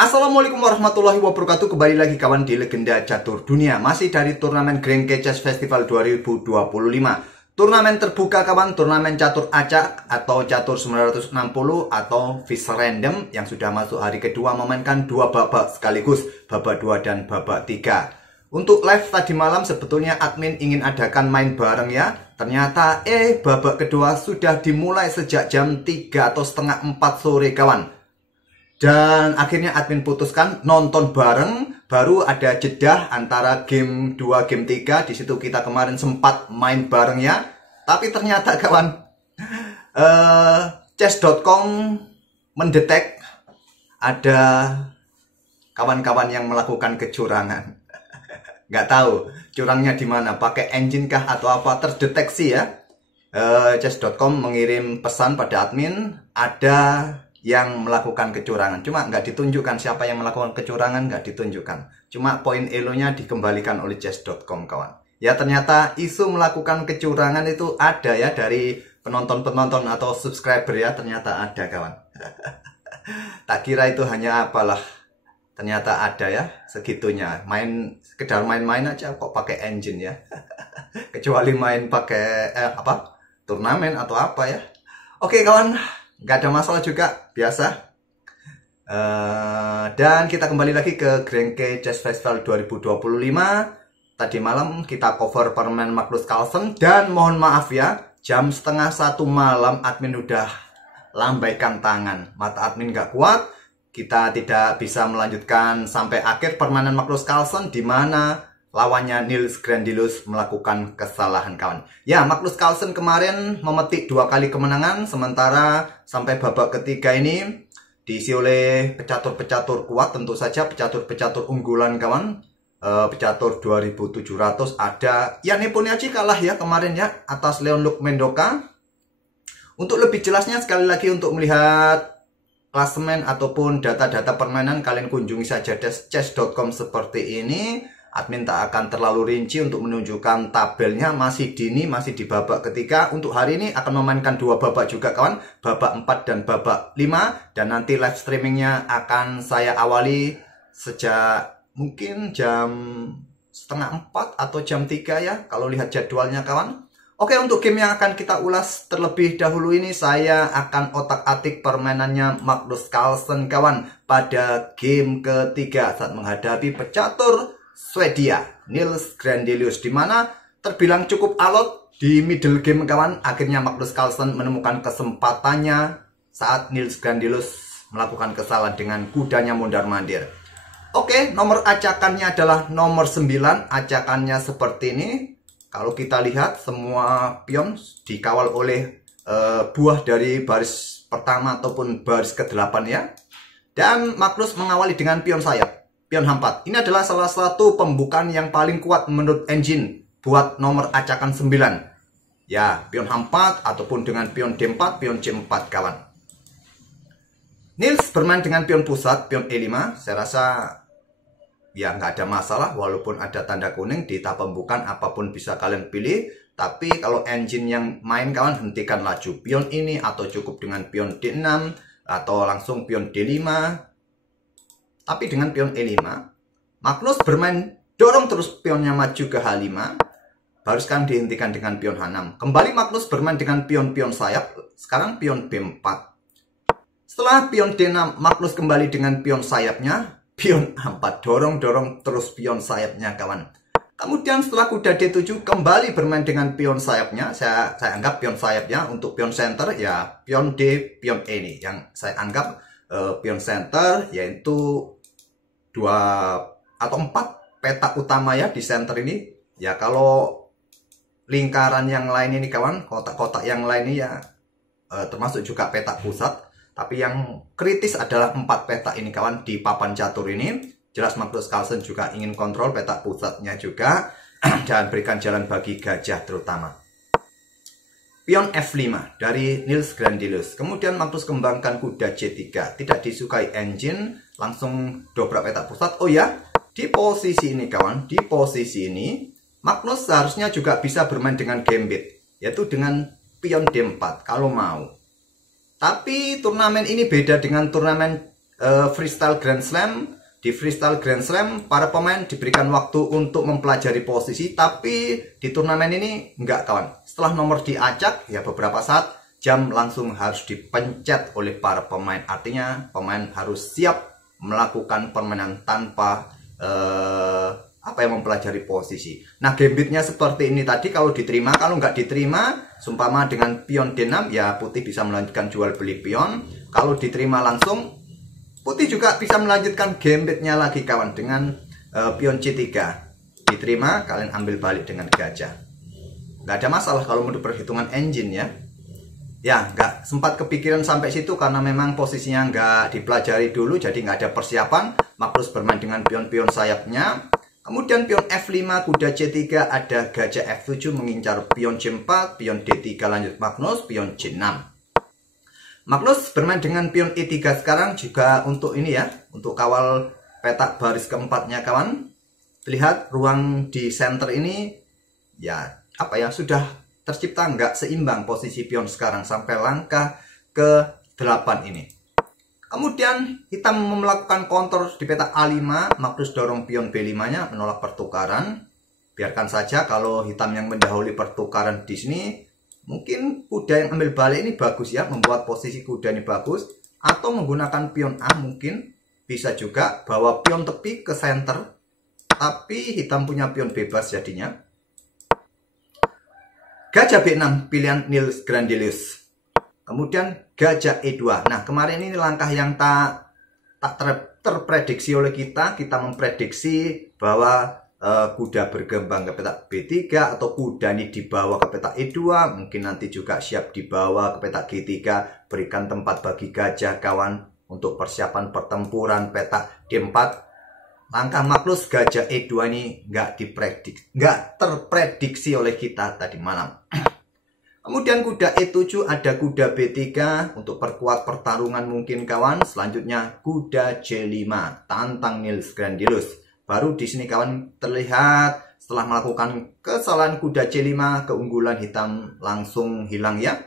Assalamualaikum warahmatullahi wabarakatuh. Kembali lagi kawan di Legenda Catur Dunia. Masih dari turnamen Grengke Chess Festival 2025. Turnamen terbuka kawan, turnamen catur acak atau catur 960 atau Fish Random yang sudah masuk hari kedua memainkan dua babak sekaligus, babak 2 dan babak 3. Untuk live tadi malam sebetulnya admin ingin adakan main bareng ya. Ternyata babak kedua sudah dimulai sejak jam 3 atau setengah 4 sore kawan. Dan akhirnya admin putuskan nonton bareng, baru ada jeda antara game 2, game 3. Di situ kita kemarin sempat main bareng ya. Tapi ternyata kawan, chess.com mendetek ada kawan-kawan yang melakukan kecurangan. Nggak tahu curangnya di mana, pakai engine kah atau apa, terdeteksi ya. Chess.com mengirim pesan pada admin, ada yang melakukan kecurangan. Cuma nggak ditunjukkan siapa yang melakukan kecurangan, nggak ditunjukkan. Cuma poin elonya dikembalikan oleh chess.com kawan. Ya ternyata isu melakukan kecurangan itu ada ya dari penonton-penonton atau subscriber ya, ternyata ada kawan. Tak kira itu hanya apalah. Ternyata ada ya segitunya. Sekedar main-main aja kok pakai engine ya. Kecuali main pakai turnamen atau apa ya. Oke kawan, nggak ada masalah juga, biasa. Dan kita kembali lagi ke Grengke Chess Festival 2025. Tadi malam kita cover permainan Magnus Carlsen. Dan mohon maaf ya, jam setengah 1 malam admin udah lambaikan tangan. Mata admin nggak kuat, kita tidak bisa melanjutkan sampai akhir permainan Magnus Carlsen, di mana lawannya Nils Grandelius melakukan kesalahan kawan. Ya, Magnus Carlsen kemarin memetik 2 kali kemenangan, sementara sampai babak ketiga ini diisi oleh pecatur-pecatur kuat, tentu saja pecatur-pecatur unggulan kawan. Pecatur 2700 ada Jan Nepomniachtchi kalah ya kemarin ya atas Leon-Luc Mendoza. Untuk lebih jelasnya sekali lagi untuk melihat klasemen ataupun data-data permainan, kalian kunjungi saja chess.com seperti ini. Admin tak akan terlalu rinci untuk menunjukkan tabelnya, masih dini, masih di babak ketiga. Untuk hari ini akan memainkan 2 babak juga kawan, babak 4 dan babak 5. Dan nanti live streamingnya akan saya awali sejak mungkin jam setengah 4 atau jam 3 ya, kalau lihat jadwalnya kawan. Oke, untuk game yang akan kita ulas terlebih dahulu ini, saya akan otak-atik permainannya Magnus Carlsen kawan pada game ketiga saat menghadapi pecatur Swedia Nils Grandelius, di mana terbilang cukup alot di middle game kawan. Akhirnya Magnus Carlsen menemukan kesempatannya saat Nils Grandelius melakukan kesalahan dengan kudanya mondar-mandir. Oke, nomor acakannya adalah nomor 9. Acakannya seperti ini. Kalau kita lihat semua pion dikawal oleh buah dari baris pertama ataupun baris ke-8 ya. Dan Magnus mengawali dengan pion sayap, pion H4. Ini adalah salah satu pembukaan yang paling kuat menurut engine buat nomor acakan 9. Ya, pion H4 ataupun dengan pion D4, pion C4 kawan. Nils bermain dengan pion pusat, pion E5. Saya rasa ya nggak ada masalah, walaupun ada tanda kuning di tahap pembukaan, apapun bisa kalian pilih. Tapi kalau engine yang main kawan, hentikan laju pion ini, atau cukup dengan pion D6 atau langsung pion D5. Tapi dengan pion E5 Magnus bermain dorong terus pionnya maju ke H5, baru sekarang dihentikan dengan pion H6. Kembali Magnus bermain dengan pion-pion sayap, sekarang pion B4. Setelah pion D6 Magnus kembali dengan pion sayapnya, pion A4, dorong terus pion sayapnya kawan. Kemudian setelah kuda D7 kembali bermain dengan pion sayapnya. Saya anggap pion sayapnya untuk pion center ya pion D, pion E ini yang saya anggap pion center, yaitu 2 atau 4 peta utama ya di center ini. Ya kalau lingkaran yang lain ini kawan, kotak-kotak yang lain ini ya termasuk juga peta pusat. Tapi yang kritis adalah 4 peta ini kawan di papan catur ini. Jelas Magnus Carlsen juga ingin kontrol peta pusatnya juga dan berikan jalan bagi gajah terutama. Pion F5 dari Nils Grandelius. Kemudian Magnus kembangkan kuda C3. Tidak disukai engine, langsung dobrak peta pusat. Oh ya, di posisi ini kawan, di posisi ini Magnus seharusnya juga bisa bermain dengan gambit, yaitu dengan pion D4 kalau mau. Tapi turnamen ini beda dengan turnamen freestyle Grand Slam. Di freestyle Grand Slam, para pemain diberikan waktu untuk mempelajari posisi, tapi di turnamen ini enggak kawan. Setelah nomor diacak, ya beberapa saat, jam langsung harus dipencet oleh para pemain. Artinya, pemain harus siap melakukan permainan tanpa mempelajari posisi. Nah, gambitnya seperti ini tadi kalau diterima, kalau nggak diterima, seumpama dengan pion D6, ya putih bisa melanjutkan jual beli pion. Kalau diterima langsung, putih juga bisa melanjutkan gambitnya lagi kawan dengan pion C3. Diterima, kalian ambil balik dengan gajah. Nggak ada masalah kalau menurut perhitungan engine ya. Ya, nggak sempat kepikiran sampai situ karena memang posisinya nggak dipelajari dulu, jadi nggak ada persiapan. Magnus bermain dengan pion-pion sayapnya. Kemudian pion F5, kuda C3, ada gajah F7 mengincar pion C4, pion D3 lanjut Magnus, pion C6. Magnus bermain dengan pion E3 sekarang juga untuk ini ya, untuk kawal petak baris keempatnya kawan. Lihat ruang di center ini ya sudah tercipta nggak seimbang posisi pion sekarang sampai langkah ke-8 ini. Kemudian hitam melakukan counter di petak A5, Magnus dorong pion B5-nya menolak pertukaran. Biarkan saja kalau hitam yang mendahului pertukaran di sini. Mungkin kuda yang ambil balik ini bagus ya, membuat posisi kuda ini bagus. Atau menggunakan pion A mungkin. Bisa juga bawa pion tepi ke center. Tapi hitam punya pion bebas jadinya. Gajah B6, pilihan Nils Grandelius. Kemudian gajah E2. Nah, kemarin ini langkah yang tak terprediksi oleh kita. Kita memprediksi bahwa kuda berkembang ke petak B3 atau kuda ini dibawa ke petak E2, mungkin nanti juga siap dibawa ke petak G3, berikan tempat bagi gajah kawan untuk persiapan pertempuran petak D4. Langkah Magnus gajah E2 ini nggak terprediksi oleh kita tadi malam. Kemudian kuda E7, ada kuda B3 untuk perkuat pertarungan mungkin kawan. Selanjutnya kuda C5, tantang Nils Grandelius. Baru di sini kawan terlihat setelah melakukan kesalahan kuda C5, keunggulan hitam langsung hilang ya.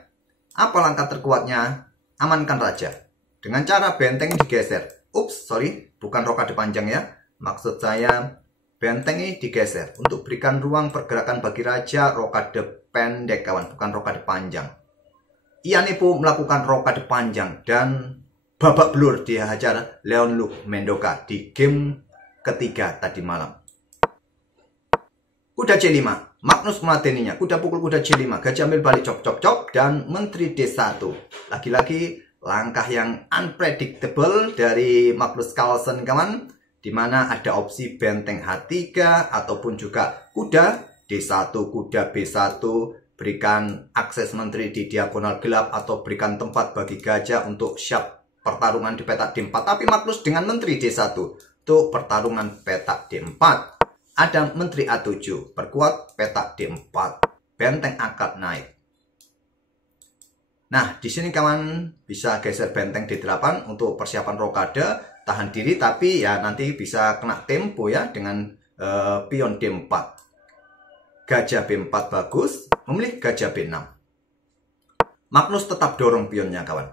Apa langkah terkuatnya? Amankan raja. Dengan cara benteng digeser. Ups, sorry, bukan rokade panjang ya. Maksud saya benteng ini digeser untuk berikan ruang pergerakan bagi raja. Rokade pendek kawan, bukan rokade panjang. Ian Ipu melakukan rokade panjang dan babak belur dihajar Leon Luke Mendoka di game ketiga tadi malam. Kuda C5, Magnus melateninya. Kuda pukul kuda C5, gajah ambil balik cop dan menteri D1. Lagi-lagi langkah yang unpredictable dari Magnus Carlsen kawan, di mana ada opsi benteng H3 ataupun juga kuda D1, kuda B1, berikan akses menteri di diagonal gelap atau berikan tempat bagi gajah untuk siap pertarungan di petak D4. Tapi Magnus dengan menteri D1 untuk pertarungan petak D4. Ada menteri A7, perkuat petak D4. Benteng akad naik. Nah, di sini kawan bisa geser benteng D8 untuk persiapan rokade, tahan diri tapi ya nanti bisa kena tempo ya dengan pion D4. Gajah B4 bagus, memilih gajah B6. Magnus tetap dorong pionnya kawan.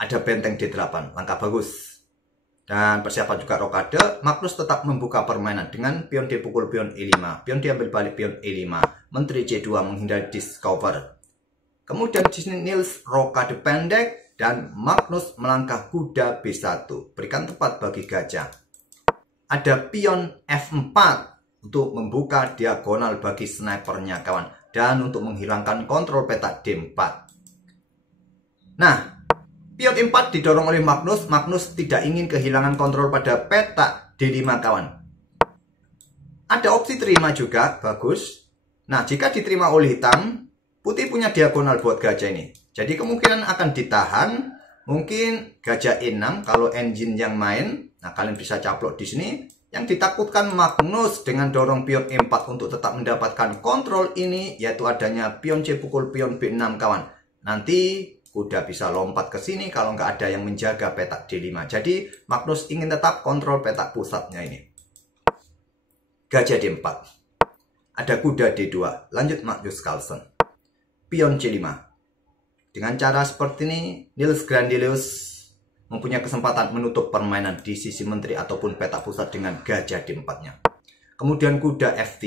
Ada benteng D8, langkah bagus. Dan persiapan juga rokade, Magnus tetap membuka permainan dengan pion D pukul pion E5. Pion diambil balik pion E5. Menteri C2 menghindari discover. Kemudian di sini Nils rokade pendek dan Magnus melangkah kuda B1. Berikan tempat bagi gajah. Ada pion F4 untuk membuka diagonal bagi snipernya kawan. Dan untuk menghilangkan kontrol petak D4. Nah, pion E4 didorong oleh Magnus. Magnus tidak ingin kehilangan kontrol pada petak D5 kawan. Ada opsi terima juga, bagus. Nah, jika diterima oleh hitam, putih punya diagonal buat gajah ini. Jadi kemungkinan akan ditahan. Mungkin gajah E6 kalau engine yang main. Nah, kalian bisa caplok di sini. Yang ditakutkan Magnus dengan dorong pion E4 untuk tetap mendapatkan kontrol ini, yaitu adanya pion C pukul pion B6 kawan. Nanti kuda bisa lompat ke sini kalau nggak ada yang menjaga petak D5. Jadi Magnus ingin tetap kontrol petak pusatnya ini. Gajah D4. Ada kuda D2. Lanjut Magnus Carlsen. Pion C5. Dengan cara seperti ini, Nils Grandelius mempunyai kesempatan menutup permainan di sisi menteri ataupun petak pusat dengan gajah D4-nya. Kemudian kuda F3,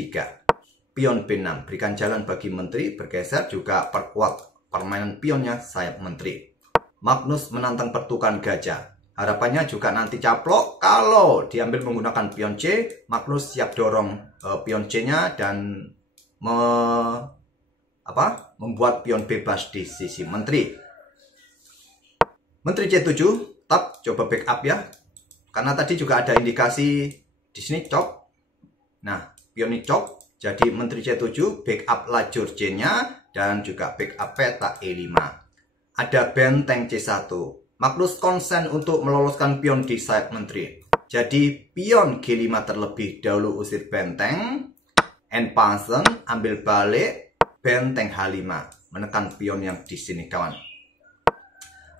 pion B6, berikan jalan bagi menteri bergeser, juga perkuat permainan pionnya sayap menteri. Magnus menantang pertukan gajah. Harapannya juga nanti caplok. Kalau diambil menggunakan pion C, Magnus siap dorong pion C-nya dan membuat pion bebas di sisi menteri. Menteri C7, tap, coba backup ya. Karena tadi juga ada indikasi di sini cop. Nah, pion ini cop, jadi menteri C7 backup lajur C-nya dan juga backup peta E5. Ada benteng C1. Magnus konsen untuk meloloskan pion di sayap menteri. Jadi pion G5 terlebih dahulu usir benteng. En passant, ambil balik, benteng H5. Menekan pion yang di sini kawan.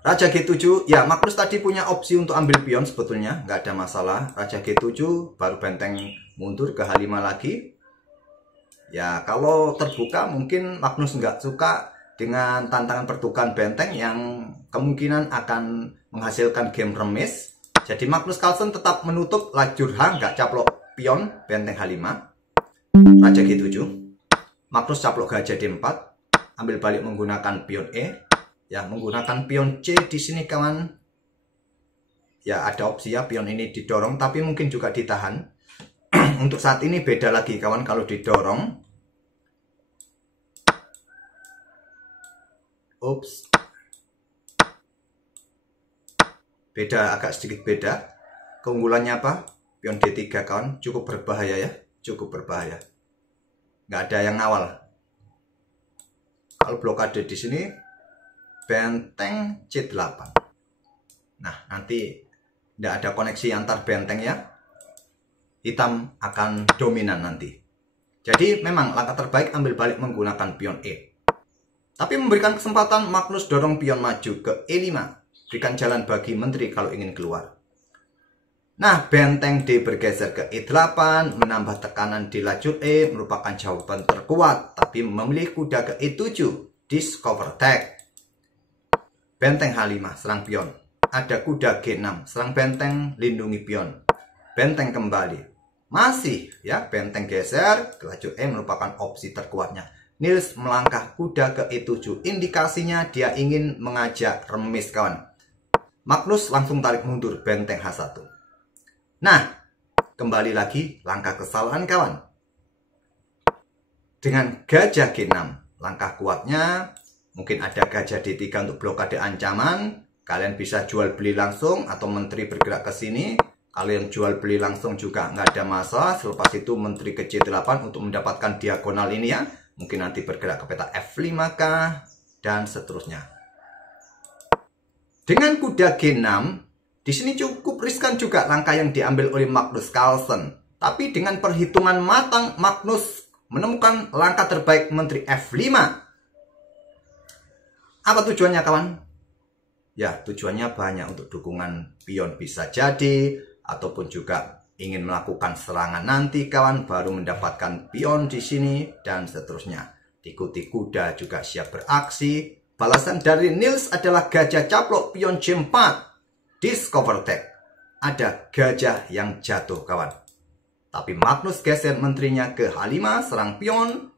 Raja G7, ya Magnus tadi punya opsi untuk ambil pion sebetulnya, nggak ada masalah. Raja G7, baru benteng mundur ke H5 lagi. Ya kalau terbuka mungkin Magnus nggak suka dengan tantangan pertukan benteng yang kemungkinan akan menghasilkan game remis. Jadi Magnus Carlsen tetap menutup lajur H, nggak caplok pion benteng H5. Raja G7, Magnus caplok gajah D4, ambil balik menggunakan pion E. Ya, menggunakan pion C di sini kawan. Ya, ada opsi ya pion ini didorong tapi mungkin juga ditahan. Untuk saat ini beda lagi kawan kalau didorong. Ups. Beda, agak sedikit beda. Keunggulannya apa? Pion D3 kawan, cukup berbahaya ya, cukup berbahaya. Nggak ada yang ngawal. Kalau blokade di sini benteng C8. Nah, nanti tidak ada koneksi antar benteng ya. Hitam akan dominan nanti. Jadi memang langkah terbaik ambil balik menggunakan pion E. Tapi memberikan kesempatan Magnus dorong pion maju ke E5. Berikan jalan bagi menteri kalau ingin keluar. Nah, benteng D bergeser ke E8, menambah tekanan di lajur E merupakan jawaban terkuat. Tapi memilih kuda ke E7, discover tag. Benteng H5, serang pion. Ada kuda G6, serang benteng, lindungi pion. Benteng kembali. Masih ya, benteng geser ke lajur E merupakan opsi terkuatnya. Niels melangkah kuda ke E7. Indikasinya dia ingin mengajak remis kawan. Magnus langsung tarik mundur benteng H1. Nah, kembali lagi langkah kesalahan kawan. Dengan gajah G6, langkah kuatnya mungkin ada gajah D3 untuk blokade ancaman. Kalian bisa jual beli langsung atau menteri bergerak ke sini. Kalian jual beli langsung juga nggak ada masalah. Selepas itu menteri ke C8 untuk mendapatkan diagonal ini ya. Mungkin nanti bergerak ke peta F5 kah dan seterusnya. Dengan kuda G6, di sini cukup riskan juga langkah yang diambil oleh Magnus Carlsen. Tapi dengan perhitungan matang, Magnus menemukan langkah terbaik menteri F5. Apa tujuannya kawan? Ya, tujuannya banyak untuk dukungan pion bisa jadi, ataupun juga ingin melakukan serangan nanti kawan, baru mendapatkan pion di sini, dan seterusnya. Diikuti kuda juga siap beraksi. Balasan dari Niels adalah gajah caplok pion C4. Discover tag. Ada gajah yang jatuh kawan. Tapi Magnus geser menterinya ke H5, serang pion.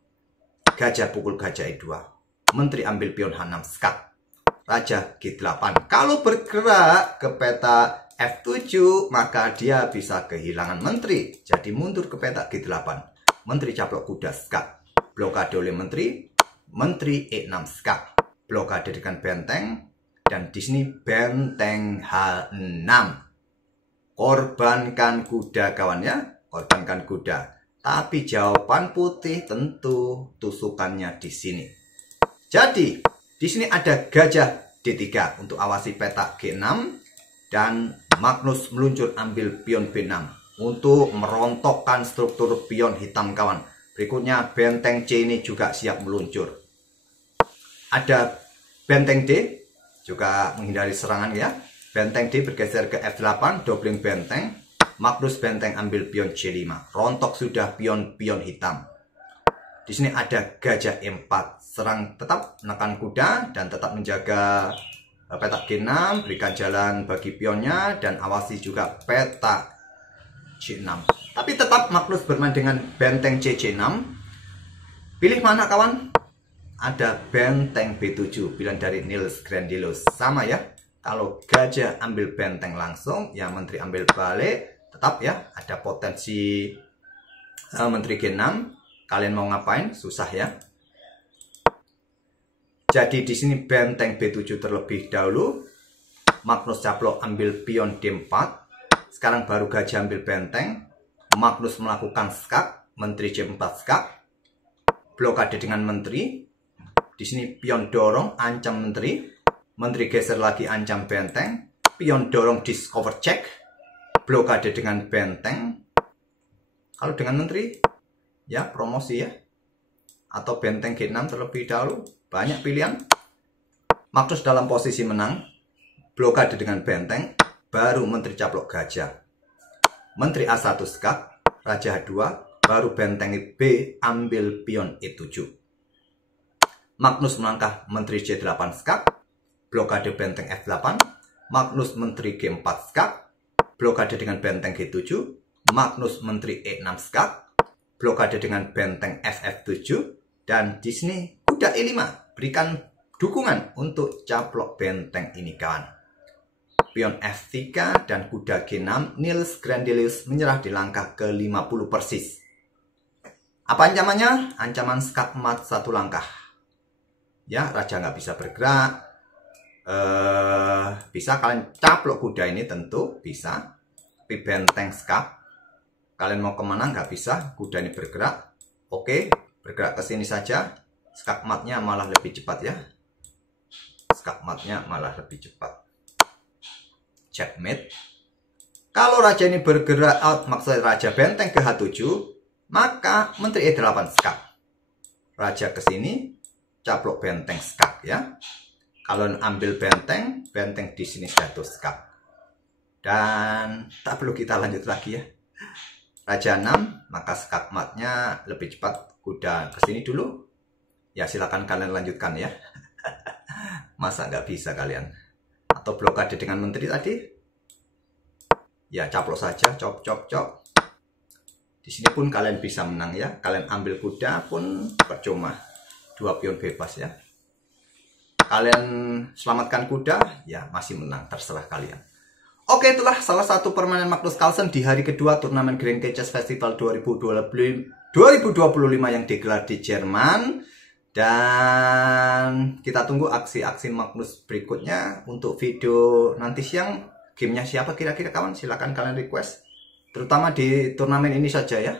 Gajah pukul gajah E2. Menteri ambil pion H6 skat. Raja G8. Kalau bergerak ke peta F7, maka dia bisa kehilangan menteri. Jadi mundur ke peta G8. Menteri caplok kuda skat. Blokade oleh menteri. Menteri E6 skat. Blokade dengan benteng. Dan di sini benteng H6. Korbankan kuda kawan ya. Korbankan kuda. Tapi jawaban putih tentu tusukannya di sini. Jadi, di sini ada gajah D3 untuk awasi peta G6 dan Magnus meluncur ambil pion B6 untuk merontokkan struktur pion hitam kawan. Berikutnya benteng C ini juga siap meluncur. Ada benteng D juga menghindari serangan ya. Benteng D bergeser ke F8, doubling benteng. Magnus benteng ambil pion C5. Rontok sudah pion-pion hitam. Di sini ada gajah E4, serang tetap menekan kuda dan tetap menjaga petak G6, berikan jalan bagi pionnya dan awasi juga petak C6. Tapi tetap Magnus bermain dengan benteng CC6. Pilih mana kawan? Ada benteng B7, pilihan dari Nils Grandelius. Sama ya, kalau gajah ambil benteng langsung, ya menteri ambil balik, tetap ya ada potensi menteri G6. Kalian mau ngapain? Susah ya. Jadi di sini benteng B7 terlebih dahulu. Magnus caplok ambil pion D4. Sekarang baru gajah ambil benteng. Magnus melakukan skak, menteri C4 skak. Blokade dengan menteri. Di sini pion dorong, ancam menteri. Menteri geser lagi, ancam benteng. Pion dorong, discover check. Blokade dengan benteng. Kalau dengan menteri, ya promosi ya. Atau benteng G6 terlebih dahulu. Banyak pilihan. Magnus dalam posisi menang. Blokade dengan benteng. Baru menteri caplok gajah. Menteri A1 skak. Raja H2. Baru benteng B ambil pion E7. Magnus melangkah menteri C8 skak. Blokade benteng F8. Magnus menteri G4 skak. Blokade dengan benteng G7. Magnus menteri E6 skak. Blokade dengan benteng FF7. Dan di sini kuda E5. Berikan dukungan untuk caplok benteng ini kawan. Pion F3 dan kuda G6. Nils Grandelius menyerah di langkah ke-50 persis. Apa ancamannya? Ancaman skak mat 1 langkah. Ya, raja nggak bisa bergerak. Bisa kalian caplok kuda ini, tentu bisa. Tapi benteng skak. Kalian mau kemana? Nggak bisa. Kuda ini bergerak. Oke, bergerak ke sini saja. Skak matnya malah lebih cepat ya. Skak matnya malah lebih cepat. Checkmate. Kalau raja ini bergerak out, maksudnya raja benteng ke H7, maka menteri E8 skak. Raja ke sini, caplok benteng skak ya. Kalau ambil benteng, benteng di sini jatuh skak. Dan tak perlu kita lanjut lagi ya. Raja 6, maka skak matnya lebih cepat. Kuda ke sini dulu. Ya silakan kalian lanjutkan ya. Masa nggak bisa kalian? Atau blokade dengan menteri tadi? Ya caplok saja, cop cop cop. Di sini pun kalian bisa menang ya. Kalian ambil kuda pun percuma. 2 pion bebas ya. Kalian selamatkan kuda, ya masih menang. Terserah kalian. Oke, itulah salah satu permainan Magnus Carlsen di hari kedua turnamen Grenke Chess Festival 2025 yang digelar di Jerman. Dan kita tunggu aksi-aksi Magnus berikutnya. Untuk video nanti siang, gamenya siapa kira-kira kawan? Silahkan kalian request. Terutama di turnamen ini saja ya.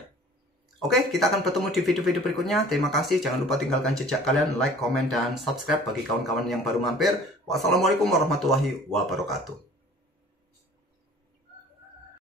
Oke, kita akan bertemu di video-video berikutnya. Terima kasih. Jangan lupa tinggalkan jejak kalian, like, komen, dan subscribe bagi kawan-kawan yang baru mampir. Wassalamualaikum warahmatullahi wabarakatuh.